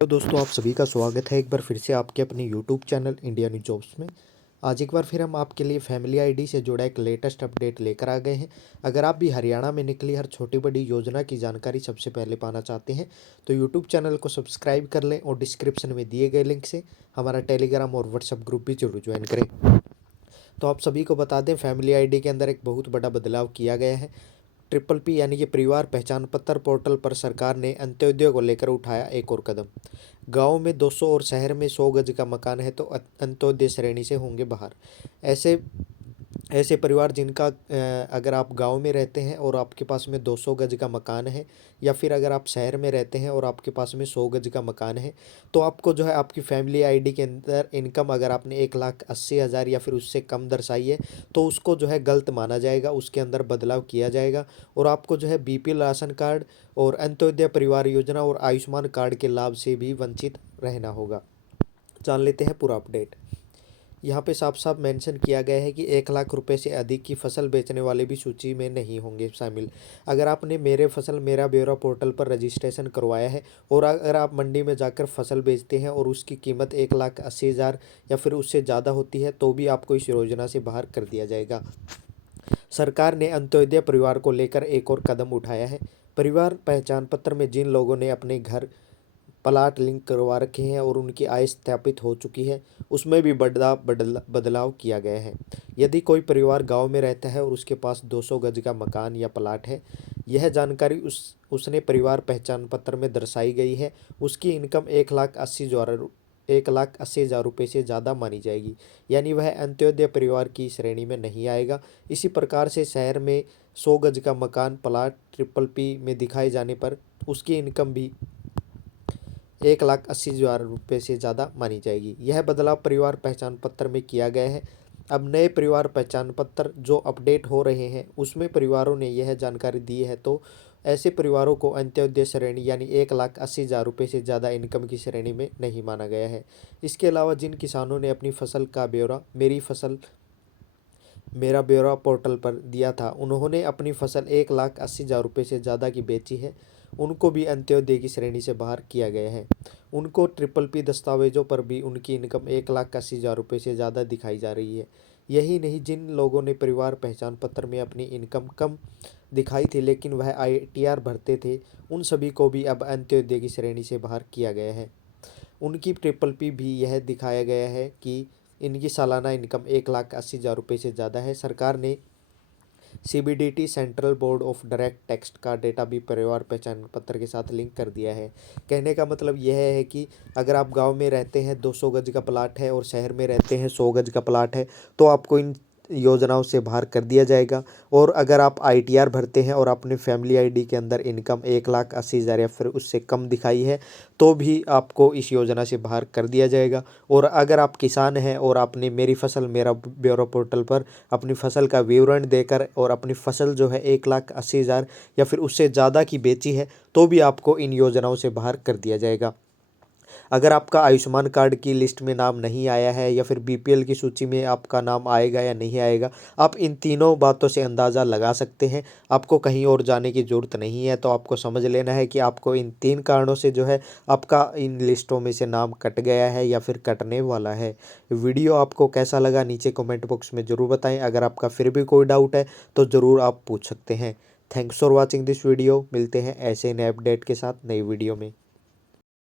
तो दोस्तों आप सभी का स्वागत है एक बार फिर से आपके अपने YouTube channel India news jobs में। आज एक बार फिर हम आपके लिए फैमिली आईडी से जुड़ा एक लेटेस्ट अपडेट लेकर आ गए हैं। अगर आप भी हरियाणा में निकली हर छोटी बड़ी योजना की जानकारी सबसे पहले पाना चाहते हैं तो यूट्यूब चैनल को सब्सक्राइब कर लें और डिस्क्रिप्शन में दिए गए लिंक से हमारा टेलीग्राम और व्हाट्सएप ग्रुप भी जरूर ज्वाइन करें। तो आप सभी को बता दें, फैमिली आईडी के अंदर एक बहुत बड़ा बदलाव किया गया है। ट्रिपल पी यानी कि परिवार पहचान पत्र पोर्टल पर सरकार ने अंत्योदय को लेकर उठाया एक और कदम। गांव में 200 और शहर में 100 गज का मकान है तो अंत्योदय श्रेणी से होंगे बाहर। ऐसे ऐसे परिवार जिनका अगर आप गांव में रहते हैं और आपके पास में 200 गज का मकान है, या फिर अगर आप शहर में रहते हैं और आपके पास में 100 गज का मकान है, तो आपको जो है आपकी फैमिली आईडी के अंदर इनकम अगर आपने 1,80,000 या फिर उससे कम दर्शाई है तो उसको जो है गलत माना जाएगा, उसके अंदर बदलाव किया जाएगा और आपको जो है बीपीएल राशन कार्ड और अंत्योदय परिवार योजना और आयुष्मान कार्ड के लाभ से भी वंचित रहना होगा। जान लेते हैं पूरा अपडेट। यहाँ पे साफ साफ मेंशन किया गया है कि 1,00,000 रुपए से अधिक की फसल बेचने वाले भी सूची में नहीं होंगे शामिल। अगर आपने मेरे फसल मेरा ब्यौरा पोर्टल पर रजिस्ट्रेशन करवाया है और अगर आप मंडी में जाकर फसल बेचते हैं और उसकी कीमत 1,80,000 या फिर उससे ज़्यादा होती है तो भी आपको इस योजना से बाहर कर दिया जाएगा। सरकार ने अंत्योदय परिवार को लेकर एक और कदम उठाया है। परिवार पहचान पत्र में जिन लोगों ने अपने घर प्लाट लिंक करवा रखे हैं और उनकी आय सत्यापित हो चुकी है, उसमें भी बड़ा बदलाव किया गया है। यदि कोई परिवार गांव में रहता है और उसके पास 200 गज का मकान या प्लाट है, यह जानकारी उसने परिवार पहचान पत्र में दर्शाई गई है, उसकी इनकम 1,80,000 रुपये से ज़्यादा मानी जाएगी, यानी वह अंत्योदय परिवार की श्रेणी में नहीं आएगा। इसी प्रकार से शहर में 100 गज का मकान प्लाट ट्रिपल पी में दिखाए जाने पर उसकी इनकम भी 1,80,000 रुपये से ज़्यादा मानी जाएगी। यह बदलाव परिवार पहचान पत्र में किया गया है। अब नए परिवार पहचान पत्र जो अपडेट हो रहे हैं उसमें परिवारों ने यह जानकारी दी है, तो ऐसे परिवारों को अंत्योदय श्रेणी यानी 1,80,000 रुपये से ज़्यादा इनकम की श्रेणी में नहीं माना गया है। इसके अलावा जिन किसानों ने अपनी फसल का ब्यौरा मेरी फसल मेरा ब्यौरा पोर्टल पर दिया था, उन्होंने अपनी फसल 1,80,000 रुपये से ज़्यादा की बेची है, उनको भी अंत्योदय की श्रेणी से बाहर किया गया है। उनको ट्रिपल पी दस्तावेजों पर भी उनकी इनकम 1,80,000 रुपये से ज़्यादा दिखाई जा रही है। यही नहीं, जिन लोगों ने परिवार पहचान पत्र में अपनी इनकम कम दिखाई थी लेकिन वह आईटीआर भरते थे, उन सभी को भी अब अंत्योदय की श्रेणी से बाहर किया गया है। उनकी ट्रिपल पी भी यह दिखाया गया है कि इनकी सालाना इनकम 1,80,000 रुपये से ज़्यादा है। सरकार ने CBDT central board of direct tax का डेटा भी परिवार पहचान पत्र के साथ लिंक कर दिया है। कहने का मतलब यह है कि अगर आप गांव में रहते हैं 200 गज का प्लाट है और शहर में रहते हैं 100 गज का प्लाट है तो आपको इन योजनाओं से बाहर कर दिया जाएगा। और अगर आप आईटीआर भरते हैं और अपने फैमिली आईडी के अंदर इनकम 1,80,000 या फिर उससे कम दिखाई है तो भी आपको इस योजना से बाहर कर दिया जाएगा। और अगर आप किसान हैं और आपने मेरी फसल मेरा ब्यौरा पोर्टल पर अपनी फसल का विवरण देकर और अपनी फसल जो है 1,80,000 या फिर उससे ज़्यादा की बेची है तो भी आपको इन योजनाओं से बाहर कर दिया जाएगा। अगर आपका आयुष्मान कार्ड की लिस्ट में नाम नहीं आया है या फिर बीपीएल की सूची में आपका नाम आएगा या नहीं आएगा, आप इन तीनों बातों से अंदाज़ा लगा सकते हैं। आपको कहीं और जाने की ज़रूरत नहीं है। तो आपको समझ लेना है कि आपको इन 3 कारणों से जो है आपका इन लिस्टों में से नाम कट गया है या फिर कटने वाला है। वीडियो आपको कैसा लगा नीचे कमेंट बॉक्स में ज़रूर बताएं। अगर आपका फिर भी कोई डाउट है तो ज़रूर आप पूछ सकते हैं। Thanks for watching this video. मिलते हैं ऐसे नए अपडेट के साथ नई वीडियो में।